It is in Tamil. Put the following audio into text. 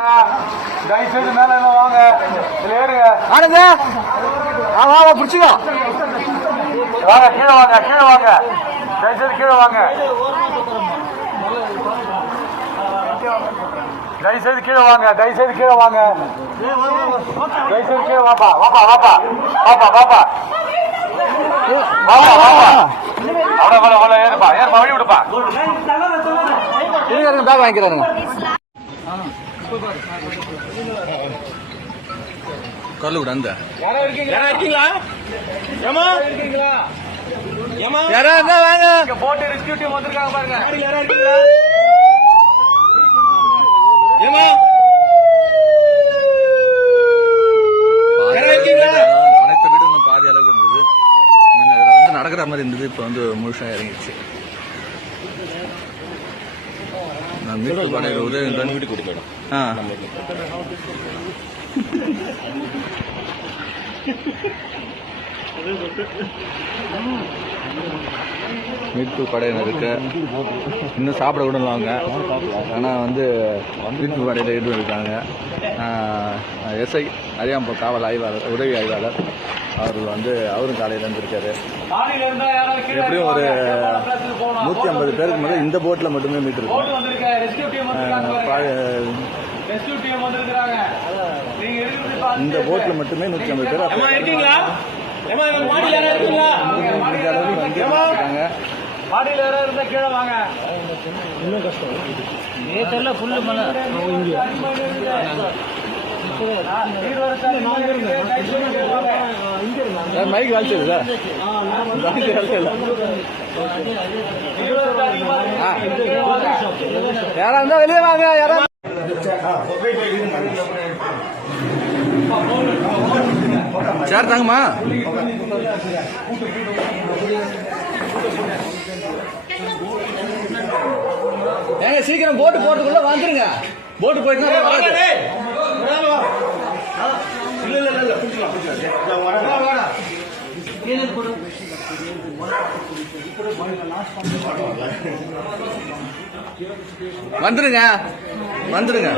தயவுசெய்து மேல வாங்க, இதுல ஏறுங்க. ஆனது வா பிடிச்சிக்கோ. வாங்க, கீழே வாங்க, கீழே வாங்க, தயவுசெய்து கீழே வாங்க, தயவுசெய்து கீழே வாங்க, தயவுசெய்து கீழே வாங்க, தயவுசெய்து கீழே வாப்பா, வாப்பா வாப்பா வாப்பா வாப்பா வாப்பா வாப்பா அவ்வளோ ஏறுப்பா, ஏறுப்பா, வழி விடுப்பா. இருங்க பேக் வாங்கிக்கிறாருங்க. கல்லு விட அந்த யாரா இருக்கீங்களா? ஏமா இருக்கீங்களா? ஏமா யாரா இருந்தா வாங்க. இங்க போட்டு ரெஸ்கியூ டீம் வந்திருக்காங்க பாருங்க. யாரா இருக்கீங்களா? ஏமா யாரா இருக்கீங்களா? அனைத்து வீடு இன்னும் பாதி அளவுக்கு இருந்தது. வந்து நடக்கிற மாதிரி இருந்தது. இப்ப வந்து முழுசா இறங்கிடுச்சு. நான் மீட்பு படையில உதவி வீட்டுக்கு கூட்டி போயிடும். மீட்பு படையினருக்கு இன்னும் சாப்பிட விடலாங்க. ஆனால் வந்து மீட்பு படையில் ஈடுபட்டிருக்காங்க. எஸ்ஐ அரியாம்பூர் காவல் ஆய்வாளர், உதவி ஆய்வாளர் அவர்கள் வந்து அவரும் காலையில் இருந்திருக்காரு. எப்படியும் ஒரு 150 பேருக்கு மேலே இந்த போட்டில் மட்டுமே மீட்டிருக்கோம். இந்த போட்டில் மட்டுமே 150 பேர் இருக்கீங்களா? மாடியில் யாராவது இருந்தா கீழே வாங்க. இன்னும் கஷ்டம் ஏத்தல புல்லு மலை மைக் வேலை சார் யாரா இருந்தா வெளியே வாங்க. யாரா சேர் தாங்கம்மா. ஏங்க சீக்கிரம் போட்டு போட்டுக்குள்ள வந்துருங்க. போட்டு போயிட்டு வந்துருங்க வந்துருங்க.